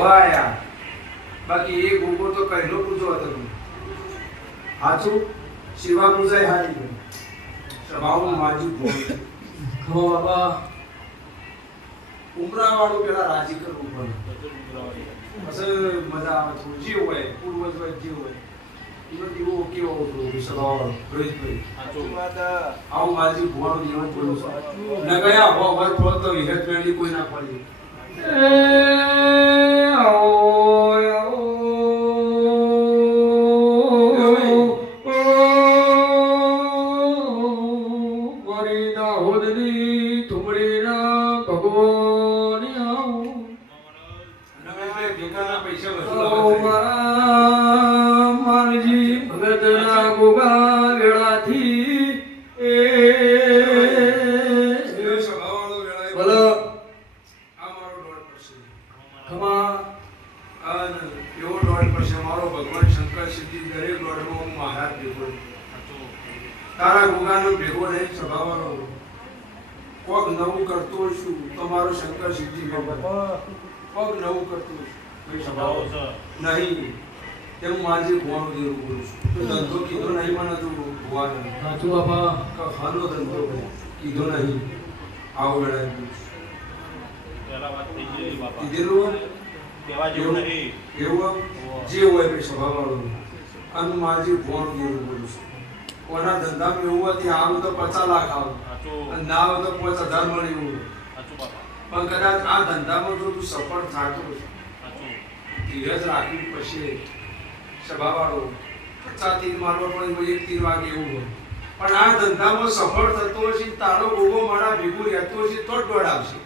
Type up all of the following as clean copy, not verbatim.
હવાયા બાકી એ ગોગો તો કહેલો પૂજો હતો હાચું શિવા પૂજાય હારી સભાઓ માજી બોલ ખમો બાપા ઉમરા વાળું પેલા રાજી કરવું પડે અસલ મજા આવે થોડું જે હોય પૂર્વજ હોય જે હોય એનો દીવો કેવો હતો સભાઓ રોહિતભાઈ આવું માજી ભોવાનું જીવન બોલું છું ન ગયા હો વાત થોડો તો વિહત પેલી કોઈ ના પડી તારા ગુગાનો ભેગો રહી સ્વભાવનો કોક નવું કરતો છું તમારો શંકર સિદ્ધિ કોક નવું કરતો છું સ્વભાવ નહીં તેમ માજી ભોવાનું દેવું બોલું છું તો ધંધો કીધો નહીં મને તું ભોવાનો સાચું બાપા ખાનો ધંધો કીધો નહીં આવો વેળા કીધેલું એવું જે હોય ભાઈ સ્વભાવવાળો અને માજી ભોવાનું દેવું બોલું છું કોના ધંધામાં એવું હોય ત્યાં આવું તો 50 લાખ આવે અને ના આવે તો 5000 મળે એવું પણ કદાચ આ ધંધામાં જો તું સફળ થતો ધીરજ રાખવી પછી સભાવાળો 50 તીર મારવા પડે 1 તીર વાગે એવું હોય પણ આ ધંધામાં સફળ થતો હશે તારો ગોગો મારા ભેગું રહેતો હશે તો જ દોડ આવશે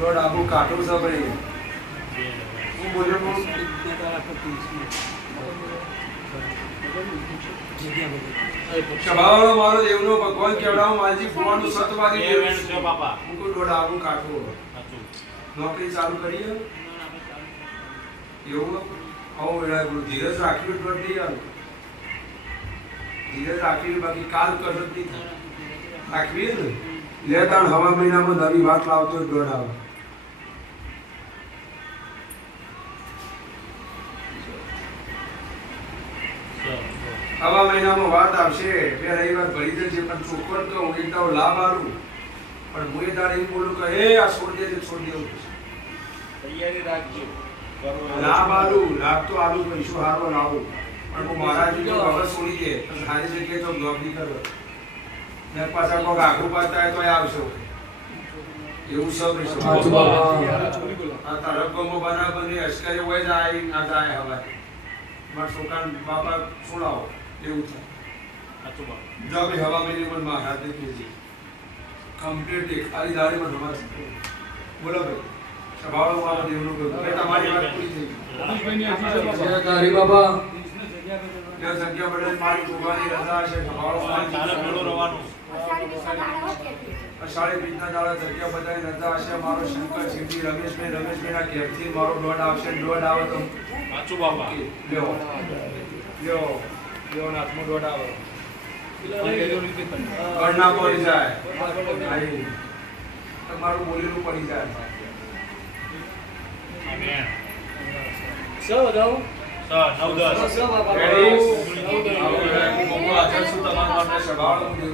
દોડ આબુ કાઢું છે ભાઈ હું બોલ્યો સભાવાળો મારો દેવનો ભગવાન કેવડાવો માલજી ફુવાનું સતવાદી દેવ છે બાપા હું કોઈ દોડ આબુ કાઢું નોકરી ચાલુ કરીએ એવું આવો વેળા બોલું ધીરજ રાખવી દોડ નહીં આવે ધીરજ રાખવી બાકી કાલ કરત નહીં રાખવી ને લેતાણ હવા મહિનામાં નવી વાત લાવતો દોડ આવે આવા મહિનામાં વાત આવશે બે રવિવાર ભરી જશે પણ ચોખવટ તો હું એકદમ લાભ આલું પણ હું એ તારે એમ બોલું કે એ આ છોડ દેવું તૈયારી રાખજો લાભ આલું લાભ તો આલું પૈસો હારો લાવું પણ હું મહારાજ જો હવે છોડી દે પણ સારી જગ્યાએ તો નોકરી કરો ને પાછા કોઈ આઘું પાતા હોય તો આવશે એવું સબ આ તારકમો બના બની અશ્કરી હોય જાય ના જાય હવે મારા છોકરા બાપા છોડાવો એવું થાય જો ભાઈ હવા મહિને પણ મહારાજ દેખી કમ્પ્લીટ ખાલી દાડીમાં નમાજ બોલો ભાઈ સભાવાળો મારો દેવનો ભાઈ તમારી વાત પૂરી થઈ ગઈ તારી બાપા જે જગ્યા બદલ મારી ભગવાનની રજા છે સભાવાળો તારે મેળો રવાનું અષાઢી બીજના દાડા જગ્યા બધાની રજા હશે મારો શંકર સિદ્ધિ રમેશભાઈના ઘેરથી મારો દોડ આવશે દોડ આવે તો સાચું બાપા લ્યો નાથમાં દોડ આવે ઘરના પડી જાય તમારું બોલેલું પડી જાય આમેન સૌ જાઓ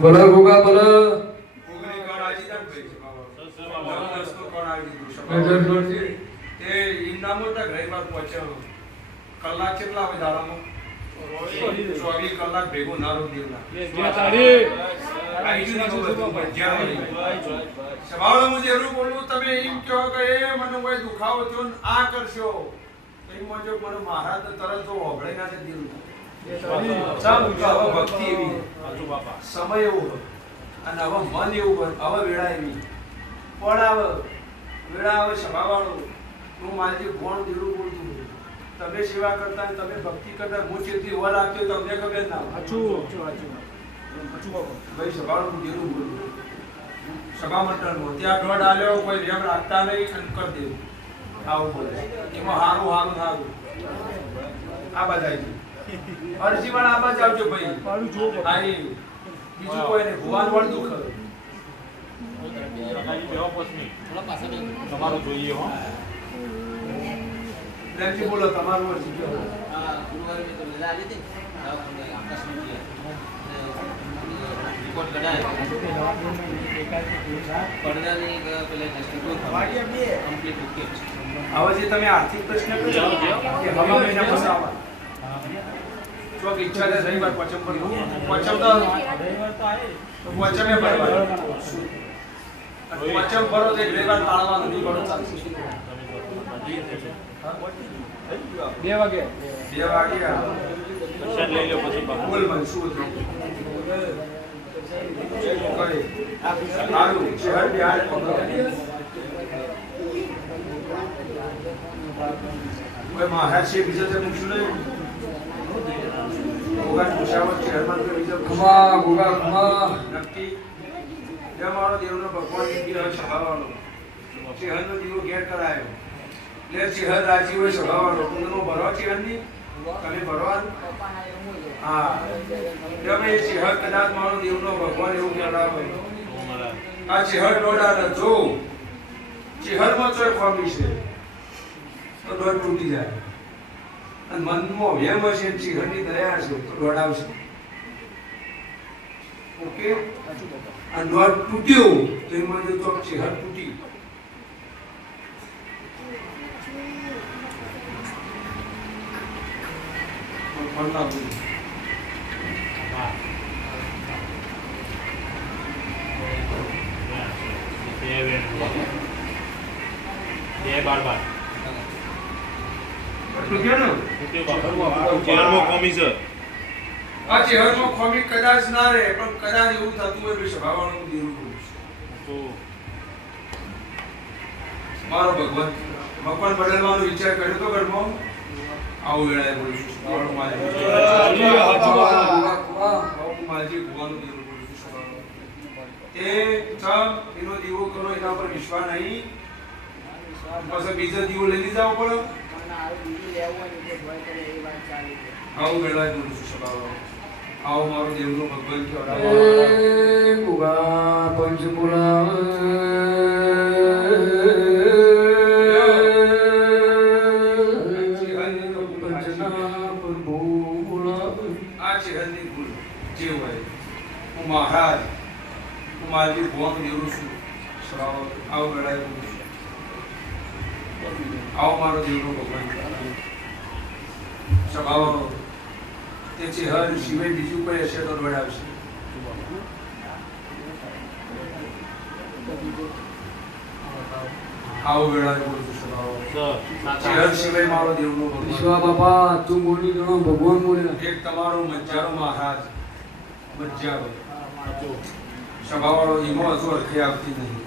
બોલો ગોગા બોલો કલાક કેટલા આવે દાડામાં 24 કલાક ભેગો નારો દેવના સવાળો મુજે એવું બોલું તમે એમ કહો કે એ મને કોઈ દુખાવો થયો આ કરશો એમ જો મને મહારાજ તરત જો ઓગળી ના દિલ ભક્તિ એવી સમય એવો અને હવે મન એવું હવે વેળા એવી પણ આવે વેળા આવે સભાવાળો હું મારી ભોણ દીડું બોલતું તમે સેવા કરતા તમે ભક્તિ કરતા હું ચેતી વર આપ્યો તમને ખબર ના ભાઈ સભાવાળું દીડું બોલું સભા મંડળમાં ત્યાં દોડ આલ્યો કોઈ રેમ રાખતા નહીં અને કરી દેવું આવું બોલે એમાં હારું થાવું આ બધા અરજી વાળા આબા જ આવજો ભાઈ બીજું કોઈ નહીં ભગવાન વળતું ખરું કાકાજી બેહો પછમી તમારું જોઈએ હો પ્રેમથી બોલો તમારું વર્ષ કયો રિપોર્ટ કઢાય પડદાની પેલા કમ્પ્લીટ ઓકે હવે જે તમે આર્થિક પ્રશ્ન કર્યો કે હવા મહિના પછી આવવા ચોક ઈચ્છા છે રવિવાર પચમ પર પચમ તો પચમે ભરવાનું પચમ ભરો તો રવિવાર તાળવાનું નહીં ભરો ચાલશે 2 વાગે પ્રસાદ લઈ લો પછી બાપા બોલ મને શું થયું કરે સારું શહેર બિહાર કોઈ મહારાજ છે બીજા તે પૂછ્યું નહીં ભગવાન પૂછાવત શહેરમાં કે બીજા ખમા ગોગા ખમા નક્કી જે મારો દેવનો ભગવાન ઇન્દ્રિય સ્વભાવવાનો શહેરનો દીવો ઘેર કરાયો એટલે શહેર રાજી હોય સ્વભાવવાનો તમે ભરવા શહેરની તમે ભરવાનું હા તમે શહેર કદાચ મારો દેવનો ભગવાન એવું કહેવાય આ શહેર ડોડા જો શહેરમાં ચોય ખોમી છે તો દોડ તૂટી જાય અને મનમાં વેમ હશે શહેરની દયા છે તો દોડ આવશે ઓકે અને દોડ તૂટ્યો તો એમાં જો તો શહેર તૂટી ભણતા બોલ બાર એટલું કે ને ચેરમાં કોમી છે આ ચહેરમાં ખોમી કદાચ ના રહે પણ કદાચ એવું થતું હોય કે સ્વભાવવાનું દેવું બોલું તો મારો ભગવાન મકાન બદલવાનો વિચાર કર્યો તો ઘરમાં આવું વેળાએ બોલું છું મારો માજી ભગવાનનું દેવું બોલું છું સ્વભાવવાનું. એ ચમ એનો દીવો કરો એના પર વિશ્વાસ નહીં પછી બીજો દીવો લઈ લીધા પડે આવું વેળાએ બોલું છું સ્વભાવવાનું. આવો મારો દેવનો ભગવાન કહેવાય એ ગોગા પંચપુરા આ ચહેરની ભૂલ જે હોય હું મહારાજ હું મારી ભગવાન દેવું છું આવો વેળાએ બોલું છું આવો મારો દેવનો ભગવાન સ્વભાવ તે ચહેર સિવાય બીજું કોઈ હશે તો દોડાવશે આવો વેળાએ બોલું છું સ્વભાવ ચહેર સિવાય મારો દેવનો વિશ્વા ભગવાન બાપા તું બોલી ગણો ભગવાન બોલે એક તમારો મજારો મહારાજ મજારો સ્વભાવવાળો ઈમો હજુ અર્થે આવતી નહીં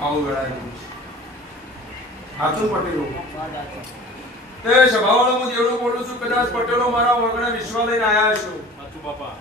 આવો વેળાએ બોલું છું હાથું પટેલો તે સ્વભાવવાળો હું દેવડો બોલું છું કદાચ પટેલો મારા વગણે વિશ્વા લઈને આવ્યા છો સાચું બાપા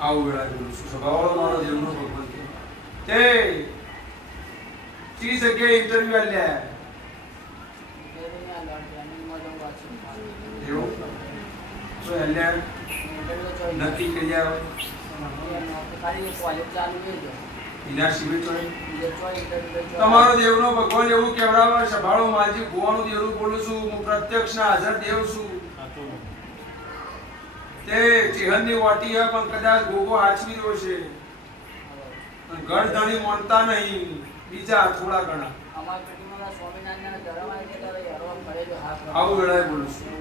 આવું વેળાએ બોલું છું સ્વભાવવાળો મારો દેવનો ભગવાન છે. તે ત્રી જગ્યાએ ઇન્ટરવ્યુ આલ્યા એવું તો આલ્યા નક્કી કર્યા એના સિવાય તમારો દેવનો ભગવાન એવું કહેવડાવે સભાળો માજી ભુવાનું દેવનું બોલું છું હું પ્રત્યક્ષ ના હાજર દેવ છું સાચું તે ચિહનની વાટી હે પણ કદાચ ગોગો આચવી રહ્યો છે અને ગઢ ધણી માનતા નહીં બીજા થોડા ઘણા આવું વેળાએ બોલું છું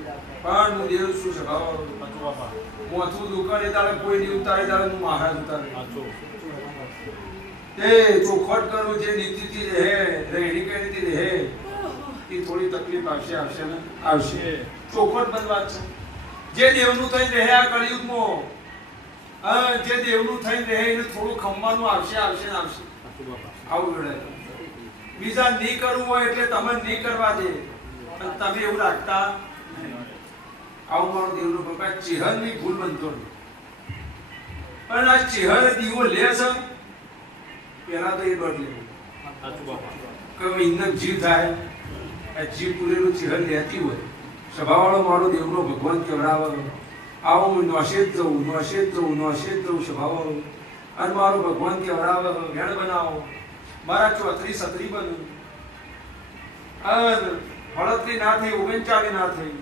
પણ હું દેવ છું સભાળો સાચું બાપા મોથું દુકાને તારે કોઈ નહીં ઉતારે તારે હું મહારાજ ઉતારે સાચું તે ચોખવટ કરવું જે નીતિથી રહે રેડી કઈ રીતે રહે એ થોડી તકલીફ આવશે ને આવશે ચોખવટ બનવા છે જે દેવનું થઈ રહે આ કળિયુગમાં જે દેવનું થઈ રહે એને થોડું ખમવાનું આવશે ને આવશે સાચું બાપા આવું વેળાએ બીજા નહીં કરવું હોય એટલે તમે નહીં કરવા દે અને તમે એવું રાખતા આવું મારો દેવનો ભગવાન ચેહરની ભૂલ બનતો નહીં પણ આ ચેહર દીવો લે છે પેલા તો એ દોડ લેવું સાચું બાપા કે ઇન્દન જીવ થાય આ જીવ પૂરેલું ચેહર લેતી હોય સ્વભાવવાળો મારો દેવનો ભગવાન કહેવડાવે આવું હું નોશે જ જવું સ્વભાવ અને મારું ભગવાન કે હરાવે ભેણ બનાવો મારા 34 36 બન્યું હળત્રી ના થઈ 39 ના થઈ